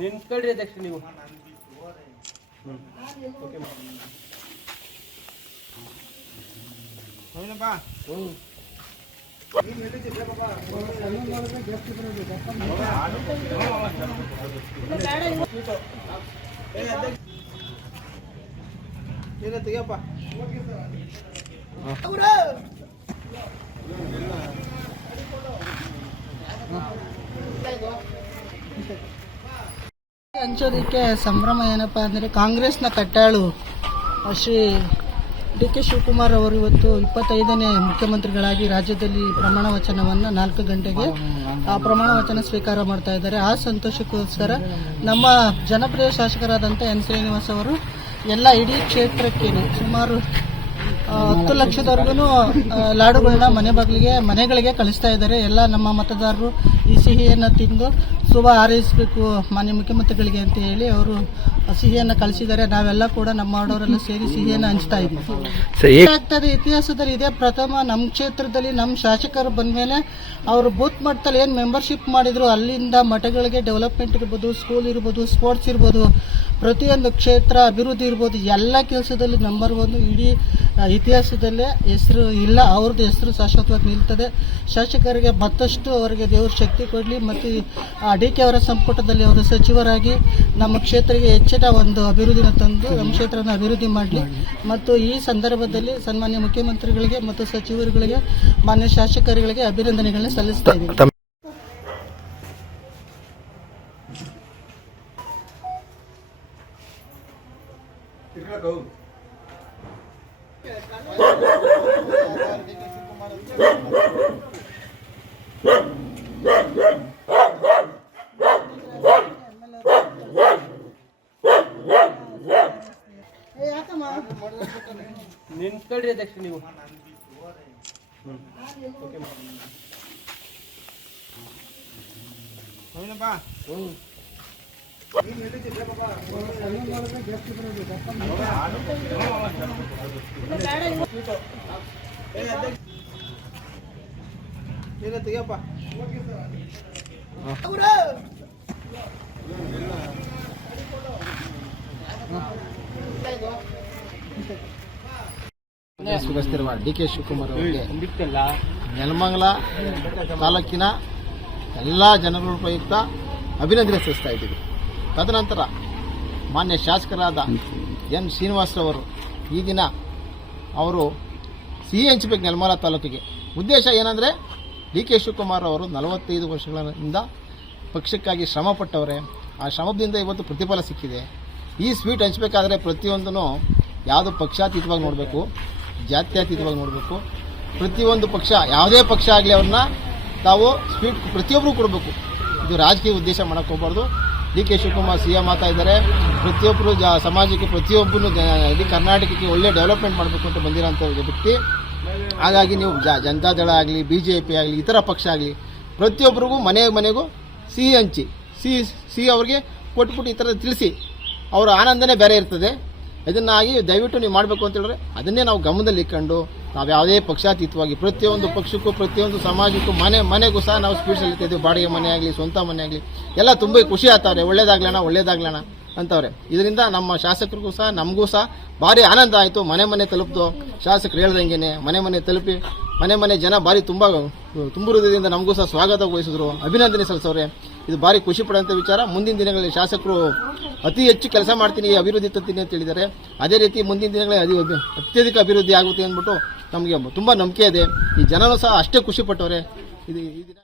ನಿಂತ್ಕೊಳ್ರಿ ಅಧ್ಯಕ್ಷ ನೀವು. ತೆಗಿಯಪ್ಪ ಹಂಚೋದಕ್ಕೆ ಸಂಭ್ರಮ ಏನಪ್ಪಾ ಅಂದರೆ ಕಾಂಗ್ರೆಸ್ನ ಕಟ್ಟಾಳು ಶ್ರೀ ಡಿ.ಕೆ. ಶಿವಕುಮಾರ್ ಅವರು ಇವತ್ತು 25ನೇ ಮುಖ್ಯಮಂತ್ರಿಗಳಾಗಿ ರಾಜ್ಯದಲ್ಲಿ ಪ್ರಮಾಣ ವಚನವನ್ನು 4 ಗಂಟೆಗೆ ಆ ಪ್ರಮಾಣ ವಚನ ಸ್ವೀಕಾರ ಮಾಡ್ತಾ ಇದ್ದಾರೆ. ಆ ಸಂತೋಷಕ್ಕೋಸ್ಕರ ನಮ್ಮ ಜನಪ್ರಿಯ ಶಾಸಕರಾದಂಥ ಎನ್. ಶ್ರೀನಿವಾಸ್ ಅವರು ಎಲ್ಲ ಇಡೀ ಕ್ಷೇತ್ರಕ್ಕೆ ಸುಮಾರು 10 ಲಕ್ಷದವರೆಗೂ ಲಾಡುಗಳನ್ನ ಮನೆಗಳಿಗೆ ಕಳಿಸ್ತಾ ಇದ್ದಾರೆ. ಎಲ್ಲ ನಮ್ಮ ಮತದಾರರು ಈ ಸಿಹಿಯನ್ನು ತಿಂದು ಶುಭ ಹಾರೈಸಬೇಕು ಮಾನ್ಯ ಮುಖ್ಯಮಂತ್ರಿಗಳಿಗೆ ಅಂತ ಹೇಳಿ ಅವರು ಸಿಹಿಯನ್ನು ಕಳಿಸಿದ್ದಾರೆ. ನಾವೆಲ್ಲ ಕೂಡ ನಮ್ಮ ಮಾಡೋರೆಲ್ಲ ಸೇರಿ ಸಿಹಿಯನ್ನು ಹಂಚ್ತಾ ಇದ್ದೀವಿ. ಆಗ್ತದೆ ಇತಿಹಾಸದಲ್ಲಿ ಇದೇ ಪ್ರಥಮ ನಮ್ಮ ಕ್ಷೇತ್ರದಲ್ಲಿ ನಮ್ಮ ಶಾಸಕರು ಬಂದ ಮೇಲೆ ಅವರು ಬೂತ್ ಮಟ್ಟದಲ್ಲಿ ಏನು ಮೆಂಬರ್ಶಿಪ್ ಮಾಡಿದ್ರು ಅಲ್ಲಿಂದ ಮಠಗಳಿಗೆ ಡೆವಲಪ್ಮೆಂಟ್ ಇರ್ಬೋದು, ಸ್ಕೂಲ್ ಇರ್ಬೋದು, ಸ್ಪೋರ್ಟ್ಸ್ ಇರ್ಬೋದು, ಪ್ರತಿಯೊಂದು ಕ್ಷೇತ್ರ ಅಭಿವೃದ್ಧಿ ಇರ್ಬೋದು, ಎಲ್ಲ ಕೆಲಸದಲ್ಲಿ ನಂಬರ್ 1 ಇಡೀ ಇತಿಹಾಸದಲ್ಲೇ ಹೆಸರು ಇಲ್ಲ. ಅವ್ರದ್ದು ಹೆಸರು ಶಾಶ್ವತವಾಗಿ ನಿಲ್ತದೆ. ಶಾಸಕರಿಗೆ ಮತ್ತಷ್ಟು ಅವರಿಗೆ ದೇವರು ಶಕ್ತಿ ಕೊಡಲಿ ಮತ್ತು ಡಿ.ಕೆ. ಅವರ ಸಂಪುಟದಲ್ಲಿ ಅವರು ಸಚಿವರಾಗಿ ನಮ್ಮ ಕ್ಷೇತ್ರಕ್ಕೆ ಹೆಚ್ಚಿನ ಒಂದು ಅಭಿವೃದ್ಧಿನ ತಂದು ನಮ್ಮ ಕ್ಷೇತ್ರವನ್ನು ಅಭಿವೃದ್ಧಿ ಮಾಡಲಿ. ಮತ್ತು ಈ ಸಂದರ್ಭದಲ್ಲಿ ಸನ್ಮಾನ್ಯ ಮುಖ್ಯಮಂತ್ರಿಗಳಿಗೆ ಮತ್ತು ಸಚಿವರುಗಳಿಗೆ ಮಾನ್ಯ ಶಾಸಕರುಗಳಿಗೆ ಅಭಿನಂದನೆಗಳನ್ನ ಸಲ್ಲಿಸ್ತಾ ಇದ್ದೀನಿ. ನಿಂತ್ಕೊಳ್ರಿ ಅಧ್ಯಕ್ಷ ನೀವು. ತೆಗಿಯಪ್ಪ ಸುಗಸ್ತಿರುವ ಡಿ.ಕೆ. ಶಿವಕುಮಾರ್ ಅವರಿಗೆ ನೆಲಮಂಗಲ ತಾಲೂಕಿನ ಎಲ್ಲ ಜನಗಳ ಉಪಯುಕ್ತ ಅಭಿನಂದನೆ ಸಲ್ಲಿಸ್ತಾ ಇದ್ದೀವಿ. ತದನಂತರ ಮಾನ್ಯ ಶಾಸಕರಾದ ಎನ್. ಶ್ರೀನಿವಾಸರವರು ಈ ದಿನ ಅವರು ಸಿಹಿ ಹಂಚಬೇಕು ನೆಲಮಂಗಲ ತಾಲೂಕಿಗೆ. ಉದ್ದೇಶ ಏನಂದರೆ ಡಿ.ಕೆ. ಶಿವಕುಮಾರ್ ಅವರು 45 ವರ್ಷಗಳಿಂದ ಪಕ್ಷಕ್ಕಾಗಿ ಶ್ರಮ ಪಟ್ಟವರೇ. ಆ ಶ್ರಮದಿಂದ ಇವತ್ತು ಪ್ರತಿಫಲ ಸಿಕ್ಕಿದೆ. ಈ ಸ್ವೀಟ್ ಹಂಚಬೇಕಾದ್ರೆ ಪ್ರತಿಯೊಂದೂ ಯಾವುದು ಪಕ್ಷಾತೀತವಾಗಿ ನೋಡಬೇಕು, ಜಾತ್ಯತೀತವಾಗಿ ನೋಡಬೇಕು. ಪ್ರತಿಯೊಂದು ಪಕ್ಷ ಯಾವುದೇ ಪಕ್ಷ ಆಗಲಿ ಅವ್ರನ್ನ ತಾವು ಸ್ವೀಟ್ ಪ್ರತಿಯೊಬ್ಬರು ಕೊಡಬೇಕು. ಇದು ರಾಜಕೀಯ ಉದ್ದೇಶ ಮಾಡೋಕ್ಕೆ ಹೋಗಬಾರ್ದು. ಡಿ.ಕೆ. ಶಿವಕುಮಾರ್ ಸಿ.ಎಂ ಆಗ್ತಾ ಇದ್ದಾರೆ. ಪ್ರತಿಯೊಬ್ಬರು ಸಮಾಜಕ್ಕೆ ಪ್ರತಿಯೊಬ್ಬರು ಇಡೀ ಕರ್ನಾಟಕಕ್ಕೆ ಒಳ್ಳೆ ಡೆವಲಪ್ಮೆಂಟ್ ಮಾಡಬೇಕು ಅಂತ ಬಂದಿರೋಂಥ ವ್ಯಕ್ತಿ. ಹಾಗಾಗಿ ನೀವು ಜನತಾದಳ ಆಗಲಿ, BJP ಆಗಲಿ, ಇತರ ಪಕ್ಷ ಆಗಲಿ ಪ್ರತಿಯೊಬ್ಬರಿಗೂ ಮನೆಗೂ ಸಿಹಿ ಹಂಚಿ ಸಿಹಿ ಅವ್ರಿಗೆ ಕೊಟ್ಬಿಟ್ಟು ಈ ಥರ ತಿಳಿಸಿ ಅವರ ಆನಂದನೇ ಬೇರೆ ಇರ್ತದೆ. ಇದನ್ನಾಗಿ ದಯವಿಟ್ಟು ನೀವು ಮಾಡಬೇಕು ಅಂತ ಹೇಳಿದ್ರೆ ಅದನ್ನೇ ನಾವು ಗಮನದಲ್ಲಿ ಇಟ್ಕೊಂಡು ನಾವು ಯಾವುದೇ ಪಕ್ಷಾತೀತವಾಗಿ ಪ್ರತಿಯೊಂದು ಪಕ್ಷಕ್ಕೂ ಪ್ರತಿಯೊಂದು ಸಮಾಜಕ್ಕೂ ಮನೆಗೂ ಸಹ ನಾವು ಸ್ಪೀಡ್ಸ್ ಇದ್ದೀವಿ. ಬಾಡಿಗೆ ಮನೆ ಆಗಲಿ, ಸ್ವಂತ ಮನೆ ಆಗಲಿ ಎಲ್ಲ ತುಂಬ ಖುಷಿ ಆಗ್ತಾವ್ರೆ. ಒಳ್ಳೇದಾಗ್ಲಣ ಅಂತವ್ರೆ. ಇದರಿಂದ ನಮ್ಮ ಶಾಸಕರಿಗೂ ಸಹ ನಮಗೂ ಸಹ ಭಾರಿ ಆನಂದ ಆಯಿತು. ಮನೆ ತಲುಪ್ತು. ಶಾಸಕರು ಹೇಳ್ದಂಗೆ ಮನೆ ತಲುಪಿ ಮನೆ ಜನ ಭಾರಿ ತುಂಬ ಹೃದಯದಿಂದ ನಮಗೂ ಸಹ ಸ್ವಾಗತ ವಹಿಸಿದ್ರು, ಅಭಿನಂದನೆ ಸಲ್ಲಿಸವ್ರೆ. ಇದು ಭಾರಿ ಖುಷಿ ಪಡುವಂಥ ವಿಚಾರ. ಮುಂದಿನ ದಿನಗಳಲ್ಲಿ ಶಾಸಕರು ಅತಿ ಹೆಚ್ಚು ಕೆಲಸ ಮಾಡ್ತೀನಿ, ಅಭಿವೃದ್ಧಿ ತರ್ತೀನಿ ಅಂತ ಹೇಳಿದ್ದಾರೆ. ಅದೇ ರೀತಿ ಮುಂದಿನ ದಿನಗಳಲ್ಲಿ ಅತ್ಯಧಿಕ ಅಭಿವೃದ್ಧಿ ಆಗುತ್ತೆ ಅಂದ್ಬಿಟ್ಟು ನಮಗೆ ತುಂಬ ನಂಬಿಕೆ ಇದೆ. ಈ ಜನನೂ ಸಹ ಅಷ್ಟೇ ಖುಷಿ ಪಟ್ಟವ್ರೆ. ಇದು ಈ ದಿನ